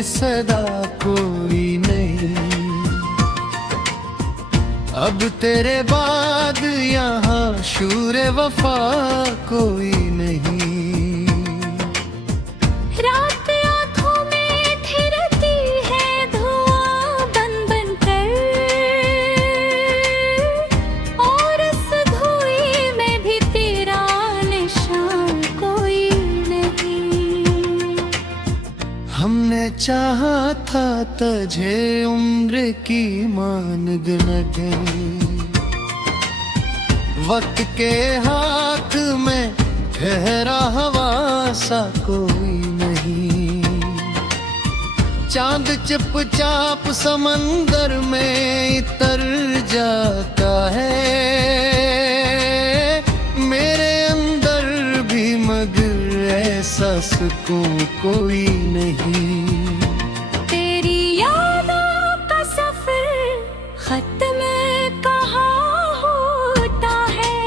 में सदा कोई नहीं। अब तेरे बाद यहाँ शूरे वफा कोई नहीं। रात आँखों में ठिरती है धुआं बन बन कर, और इस धुएं में भी तेरा निशान कोई नहीं। हमने चाहा था तुझे उम्र की मान गई, वक्त के हाथ में ठहरा हवा सा कोई नहीं। चांद चुपचाप समंदर में इतर जाता है, मेरे अंदर भी मगर ऐसा सुकून कोई नहीं। तेरी यादों का सफर खत्म कहाँ होता है।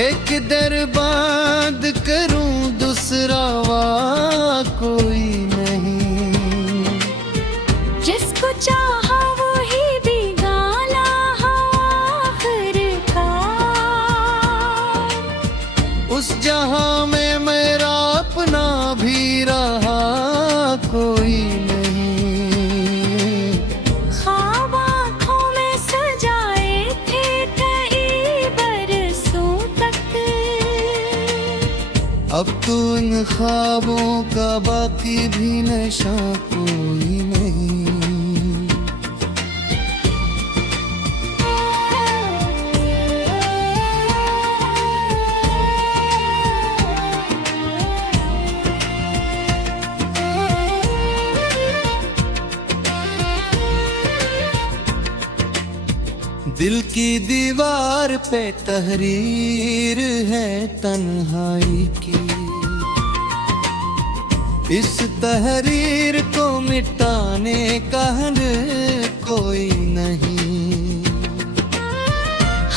एक दर बंद करूं दूसरा वाह कोई नहीं। जिसको चाहा वो ही बेगाना आखिरकार। उस जहां में मेरा अपना भी रहा कोई नहीं। ख्वाब आँखों में सजाए थे कई बरसों तक, अब तो इन ख्वाबों का बाकी भी नशा कोई नहीं। दिल की दीवार पे तहरीर है तन्हाई की, इस तहरीर को मिटाने का हल कोई नहीं।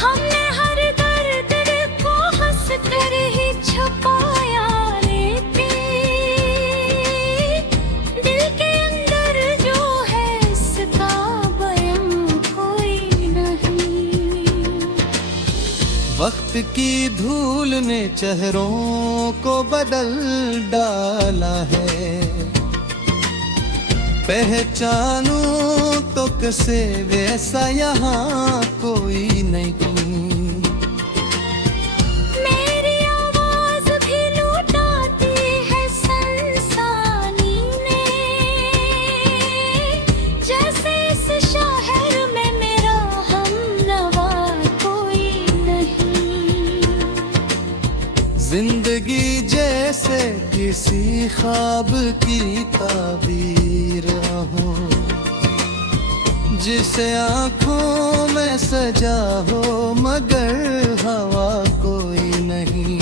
हमने हर दर्द को हंस कर ही छुपाया, लेकिन दिल के अंदर जो है इसका बयां कोई नहीं। वक्त की धूल ने चेहरों को बदल डाला है, पहचानूं तो कैसे वैसा यहाँ कोई नहीं। मेरी आवाज भी लुटाती है संसानी ने, जैसे इस शहर में मेरा हमनवा कोई नहीं। जिंदगी जैसे किसी ख्वाब की ताबीर हो, जिसे आँखों में सजा हो मगर हवा कोई नहीं।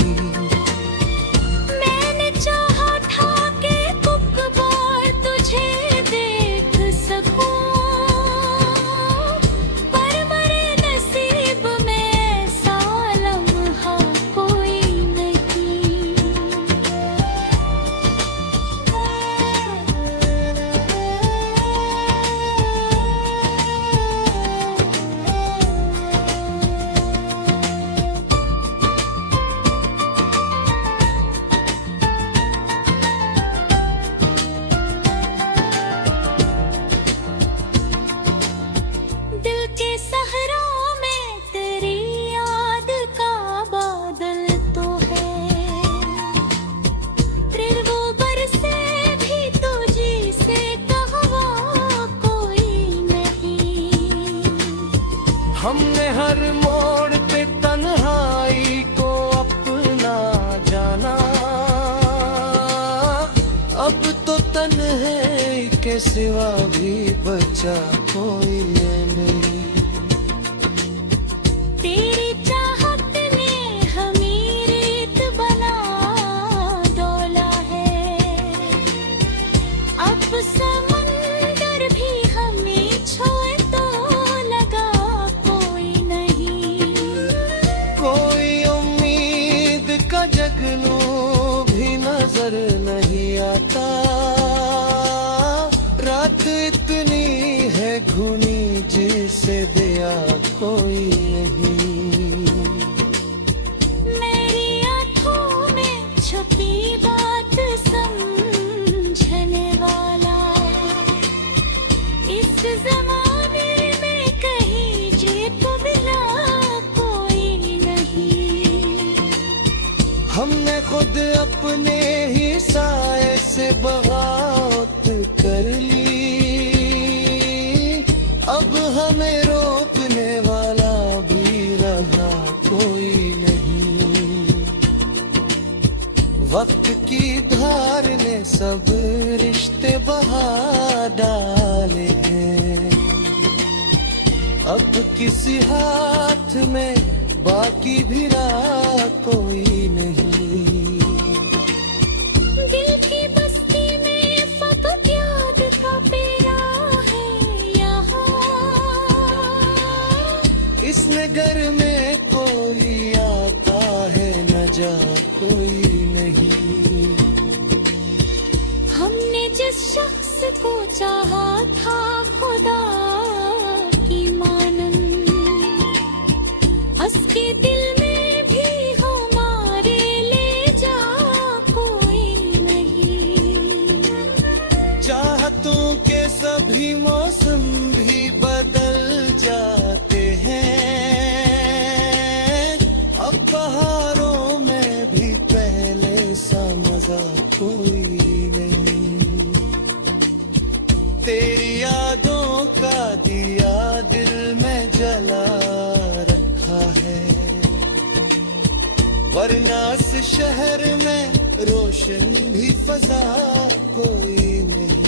मैंने चाहा था कि कुछ बार तुझे देख सकूं, पर मेरे नसीब में ऐसा लम्हा कोई नहीं। दिल के सहरा में तेरी याद का बादल तो है, त्रिभु बरसे भी तुझी से कहवा कोई नहीं। हमने हर मोड़ पे तन्हाई को अपना जाना, अब तो तन्हाई के सिवा भी बचा कोई नहीं। तेरी चाहत ने हमें रेत बना डोला है, अब समंदर भी हमें छोए तो लगा कोई नहीं। कोई उम्मीद का जगनू भी नजर नहीं आता, धुनी जिसे दिया कोई नहीं। मेरी आँखों में छुपी बात समझने वाला इस ज़माने में कहीं जीत मिला कोई नहीं। हमने खुद अपने ही साए से बगावत कर ली, अब हमें रोकने वाला भी रहा कोई नहीं। वक्त की धार ने सब रिश्ते बहा डाले हैं, अब किसी हाथ में बाकी भी रहा कोई नहीं। दिल की बस्ती में फकत याद का पेड़ा है यहाँ। इस नगर में कोई आता है न जा कोई नहीं। हमने जिस शख्स को चाहा था खुदा की मानन, उसके दिल में भी हमारे ले जा कोई नहीं। चाहतों के सभी मौसम भी बदल जाते हैं, अब बहारों में भी पहले सा मजा कोई नहीं। तेरी यादों का दिया दिल में जला रखा है, वरना इस शहर में रोशन भी फजा कोई नहीं।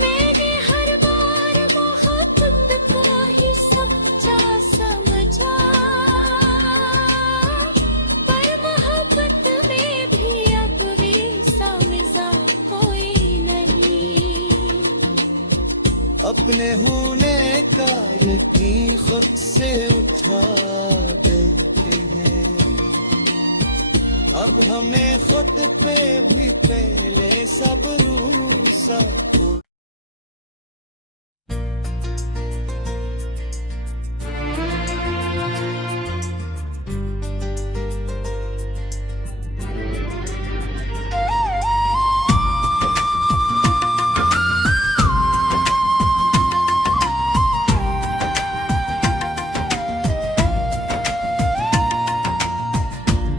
मैंने हर बार मोहब्बत को ही सच्चा समझा, पर मोहब्बत में भी अब भी समझा कोई नहीं। अपने होने का यकीन खुद से उठा देते हैं, अब हमें खुद पे भी पहले सब रूसा कोई।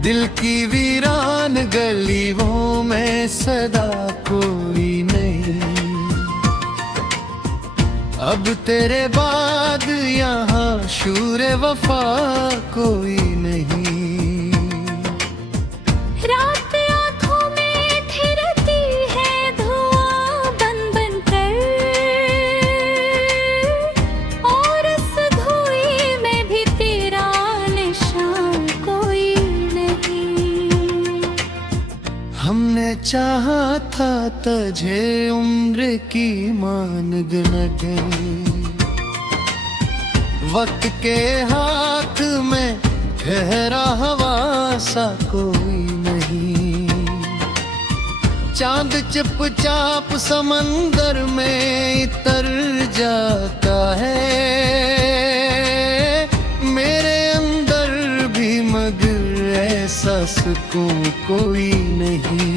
दिल की वीरान गलियों में सदा कोई नहीं, अब तेरे बाद यहाँ शूरे वफा कोई नहीं। रात आँखों में ठहरती है धुआं बन बन कर, और इस धुएं में भी तेरा निशान कोई नहीं। हमने चाहा था तुझे उम्र की मान गन, वक्त के हाथ में ठहरा हवा सा कोई नहीं। चांद चुपचाप समंदर में इतर जाता है, मेरे अंदर भी मगर ऐसा सुकून कोई नहीं।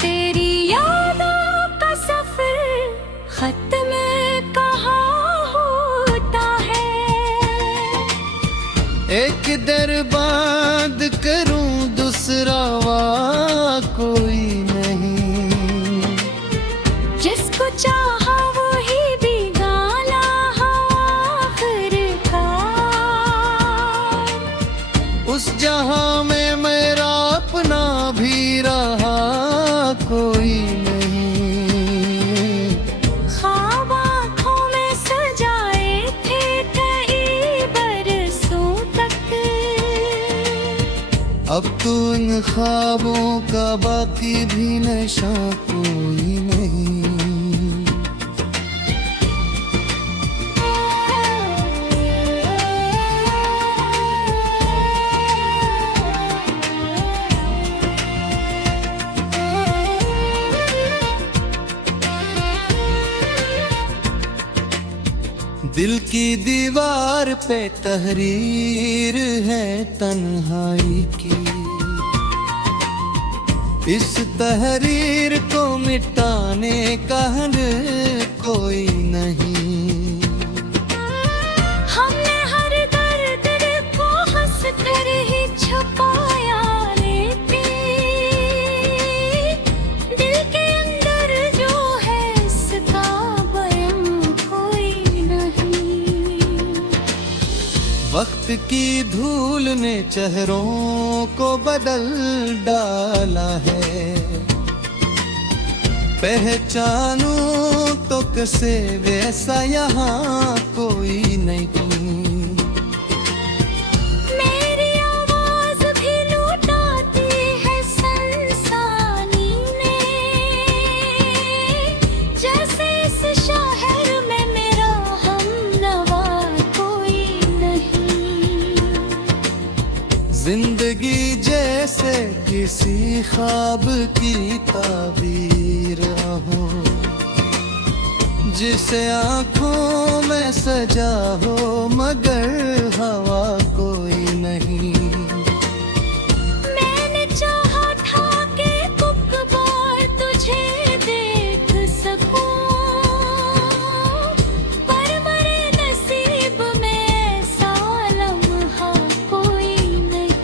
तेरी यादों का सफर खत्म कहाँ होता है, एक दर बंद करूं दूसरा वहाँ कोई नहीं। जिसको चाहा वो ही बेगाना आखिरकार। उस जहां में मेरा अपना भी रहा कोई नहीं। ख्वाब आँखों में सजाए थे कई बरसों तक, अब तो इन ख्वाबों का बाकी भी नशा कोई नहीं। दिल की दीवार पे तहरीर है तन्हाई की, इस तहरीर को मिटाने का हर कोई नहीं। हमने हर दर्द को हंस कर ही छुपाया, लेकिन दिल के अंदर जो है इसका बयां कोई नहीं। वक्त की धूल ने चेहरों को बदल डाला है, पहचानूं तो कैसे वैसा यहाँ कोई नहीं। मेरी आवाज भी लुटाती है संसानी ने, जैसे इस शहर में मेरा हमनवा कोई नहीं। जिंदगी जैसे किसी ख्वाब की ताबीर हो, जिसे आंखों में सजा हो मगर हवा कोई नहीं। मैंने चाहा था कि कुछ बार तुझे देख सकूं, पर मेरे नसीब में ऐसा लम्हा कोई नहीं।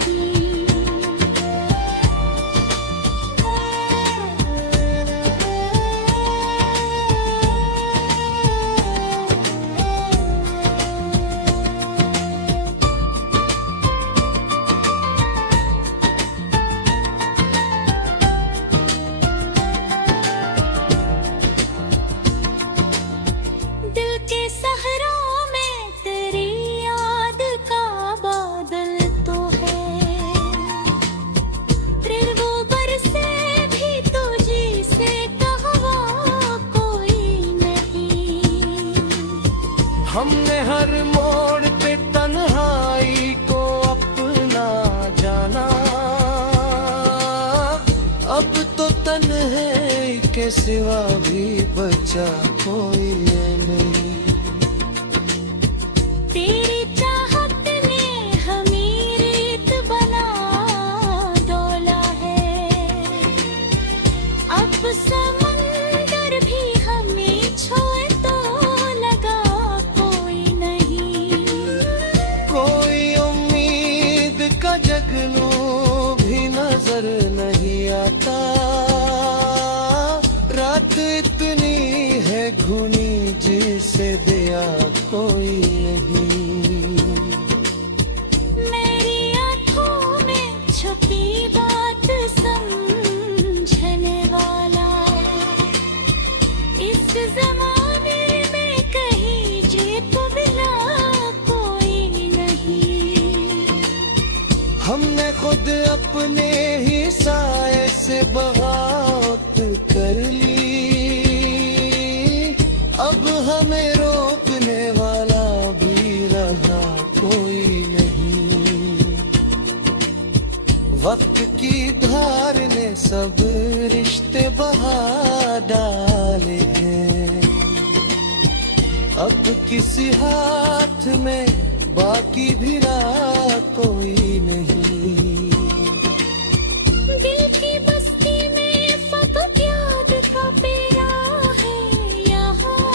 दिल के सहरा में तेरी याद का बादल तो है, त्रिभुवन से भी तुझी से कहवा कोई नहीं। हमने हर मोड़ पे तन्हाई को अपना जाना, अब तो तन्हाई के सिवा भी बचा कोई नहीं। तेरी चाहत ने हमें रेत बना डोला है, अब समंदर भी हमें छोए तो लगा कोई नहीं। कोई उम्मीद का जगनू भी नजर नहीं आता, रात इतनी है घुनी जिसे दिया कोई नहीं। मेरी आँखों में छुपी बात समझने वाला, इस जमाने में कहीं जेब बिना कोई नहीं। हमने खुद अपने ही साए से बगावत कर ली, अब हमें रोकने वाला भी रहा कोई नहीं। वक्त की धार ने सब रिश्ते बहा डाले हैं, अब किसी हाथ में बाकी भी रहा कोई नहीं। दिल की बस्ती में फकत याद का पेड़ा है यहाँ,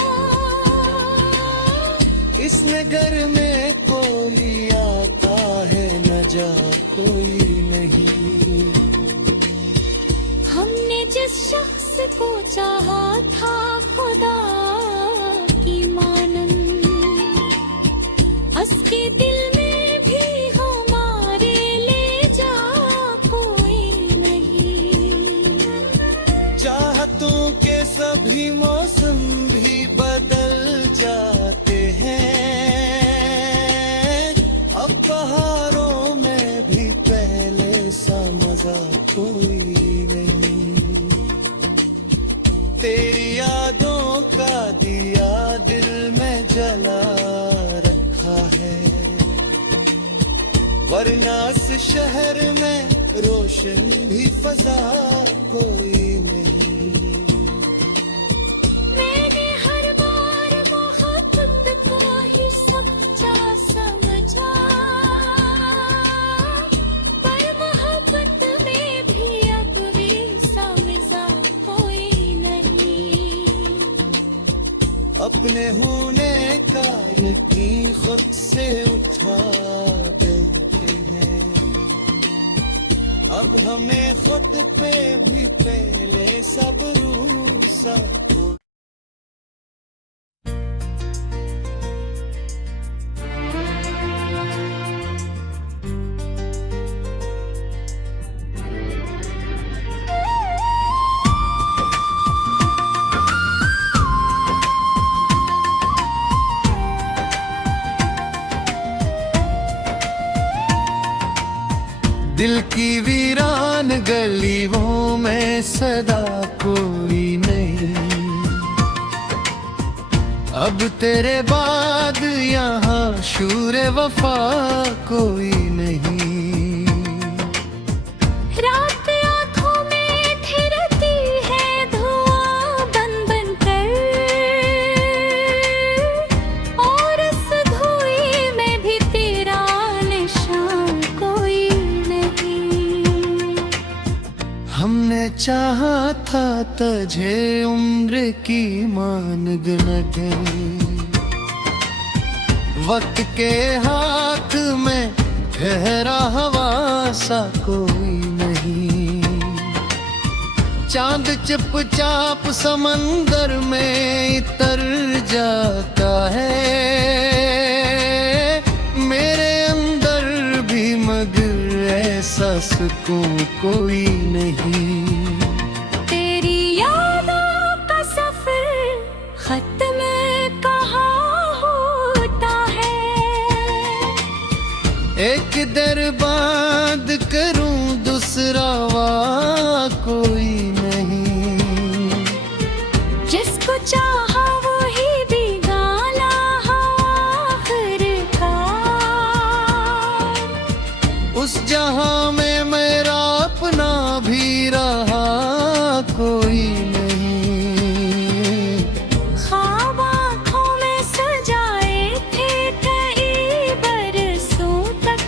इस नगर में कोई आता है न जा कोई नहीं। हमने जिस शख्स को चाहा था खुदा की मानन, उसके दिल में भी हमारे ले जा कोई नहीं। चाहतों के सभी मौसम भी बदल जाते हैं, अब बहारों में भी पहले सा मजा कोई नहीं। तेरी यादों का दिया दिल में जला रखा है, वरना इस शहर में रोशन भी फजा कोई नहीं। मैंने हर बार मोहब्बत को अपने होने का यकीन खुद से उठा देते हैं। अब हमें खुद पे भी पहले सब्र सबको। दिल की वीरान गलियों में सदा कोई नहीं। अब तेरे बाद यहाँ शूर वफा कोई नहीं। रात आँखों में थिरती है धुआं बन बन कर, और इस धुएं में भी तेरा निशान कोई नहीं। हमने चाहा था तुझे उम्र की मानग न गई। वक्त के हाथ में ठहरा हवा सा कोई नहीं। चांद चुपचाप समंदर में इतर जाता है। मेरे अंदर भी मगर ऐसा सुकून कोई नहीं। तेरी यादों का सफर खत्म कहाँ होता है। एक दर बंद करूं दूसरा वहाँ कोई नहीं। जिसको चाहा वही बिगाना आखिरकार। उस जहां में मेरा अपना भी रहा कोई नहीं। ख्वाब आँखों में सजाए थे कई बरसों तक।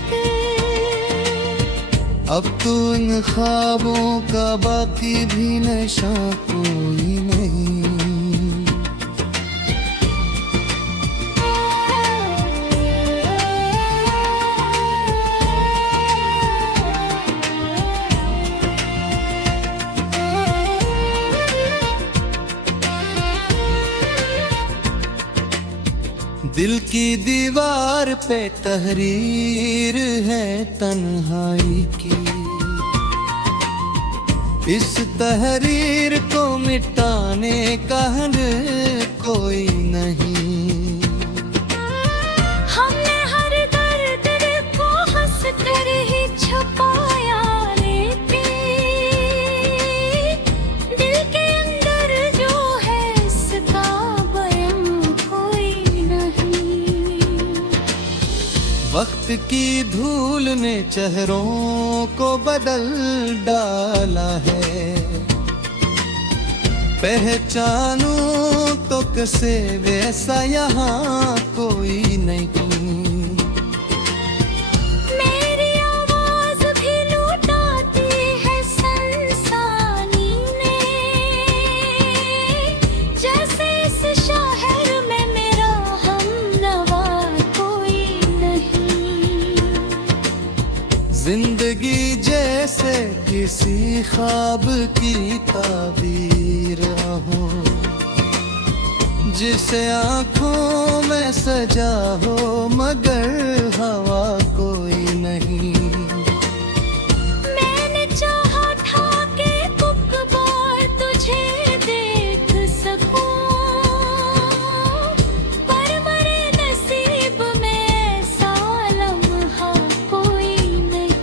अब तो इन ख्वाबों का बाकी भी नशा कोई नहीं। दिल की दीवार पे तहरीर है तन्हाई की। इस तहरीर को मिटाने का हर कोई नहीं। हमने हर दर्द को हंस कर ही छुपाया, लेकिन दिल के अंदर जो है इसका बयां कोई नहीं। वक्त की धूल ने चेहरों को बदल डाला है। पहचानूं तो कैसे वैसा यहाँ कोई नहीं। मेरी आवाज भी लुटाती है संसानी ने। जैसे इस शहर में मेरा हमनवा कोई नहीं। जिंदगी जैसे किसी ख्वाब की ताबीर हो, जिसे आंखों में सजा हो मगर हवा कोई नहीं। मैंने चाहा था कि कुछ बार तुझे देख सकूं, पर मेरे नसीब में ऐसा लम्हा कोई नहीं।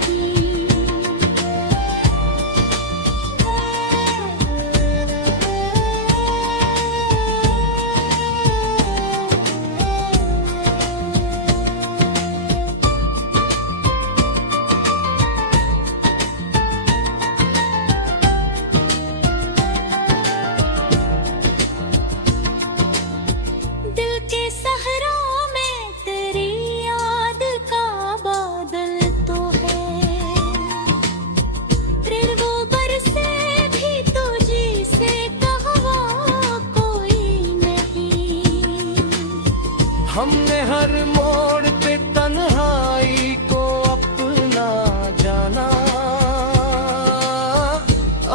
हमने हर मोड़ पे तन्हाई को अपना जाना,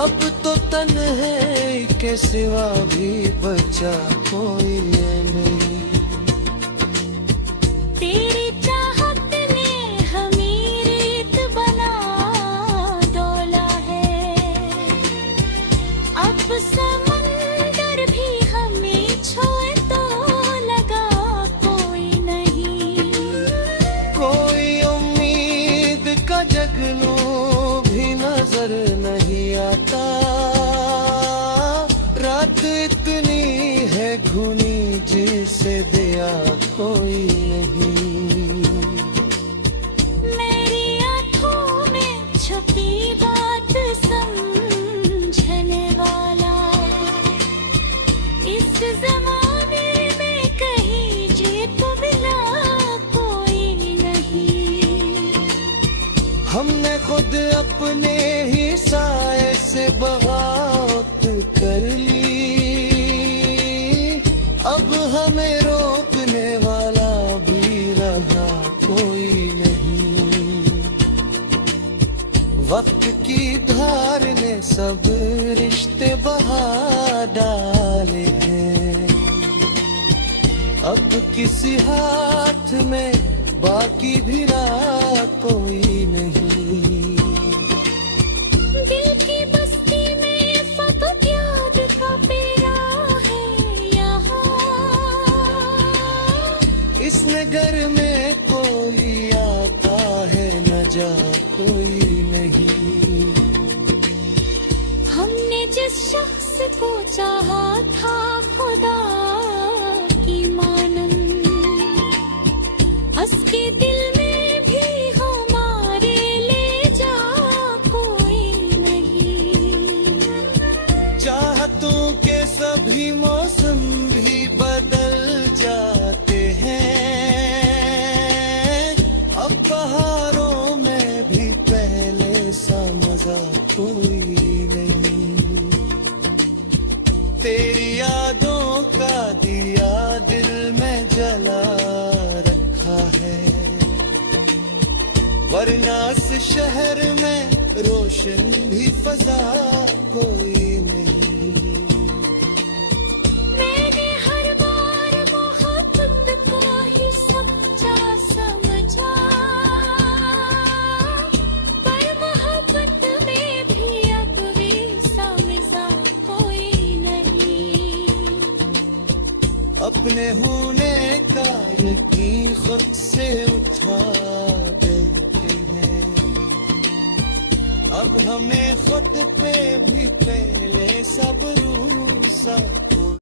अब तो तन्हाई के सिवा भी बचा कोई नहीं। तेरी चाहत ने हमें रेत बना डोला है, अब समंदर भी हमें छोड़ तो लगा कोई नहीं। कोई उम्मीद का जगनू भी नजर नहीं आता, रात इतनी है घुनी जिसे दिया कोई नहीं। मेरी आँखों में छुपी बात समझने वाला, इस जमाने में कहीं जीत मिला कोई नहीं। हमने खुद अपने ही साए से बगावत कर ली, अब हमें रोकने वाला भी रहा कोई नहीं। वक्त की धार ने सब रिश्ते बहा डाले हैं, अब किसी हाथ में बाकी भी रहा कोई नहीं। दिल की बस्ती में फकत याद का पेरा है यहाँ, इस नगर में कोई आता है न जा कोई नहीं। हमने जिस शख्स को चाहा था खुदा की मानन, उसके दिल में भी हमारे ले जा कोई नहीं। चाहतों के सभी मौसम भी बदल जाते हैं, अब बहारों में भी पहले सा मजा कोई नहीं। तेरी यादों का दिया दिल में जला रखा है, वरना इस शहर में रोशन भी फजा कोई नहीं। मैंने हर बार मोहब्बत को ही सच्चा समझा, पर मोहब्बत में भी अब वैसा मजा कोई नहीं। अपने होने का यकीन खुद से उठा देते हैं, अब हमें खुद पे भी पहले सब रूसा कोई।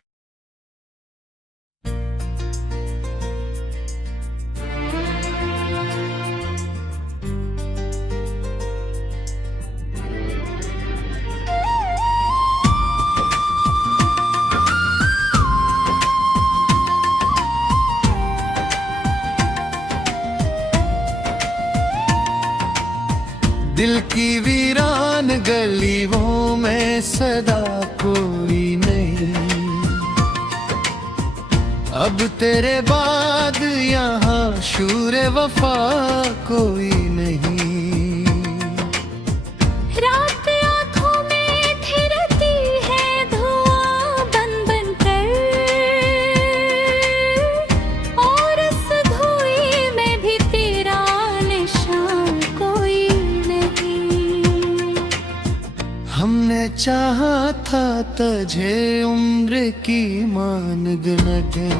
दिल की वीरान गलियों में सदा कोई नहीं, अब तेरे बाद यहाँ शूरे वफा कोई नहीं। रात आँखों में थिरती है धुआं बन बन कर, और इस धुएं में भी तेरा निशान कोई नहीं। हमने चाहा था तुझे उम्र की मान गनगे,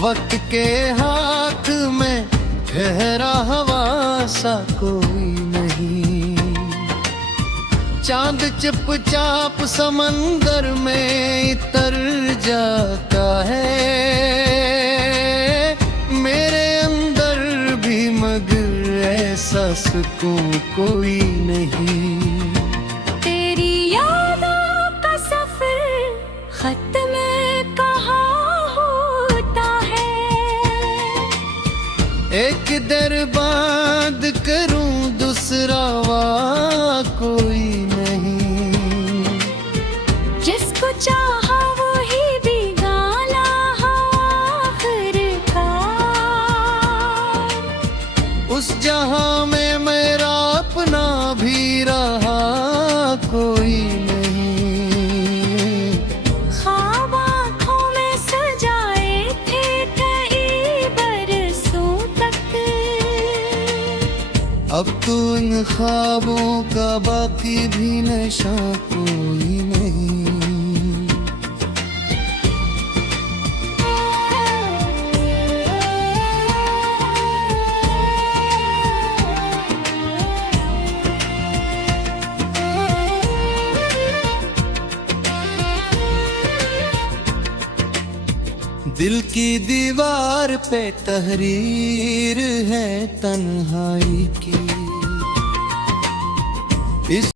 वक्त के हाथ में ठहरा हवा सा कोई नहीं। चांद चुपचाप समंदर में इतर जाता है, मेरे अंदर भी मगर ऐसा सुकून कोई नहीं। तेरी यादों का सफर खत्म कहाँ होता है, एक दर बंद करूं दूसरा वाह कोई नहीं। जिसको चाहा वो ही बिगाला हवा अब तो इन ख्वाबों का बाकी भी नशा कोई नहीं। दिल की दीवार पे तहरीर है तन्हाई की। इस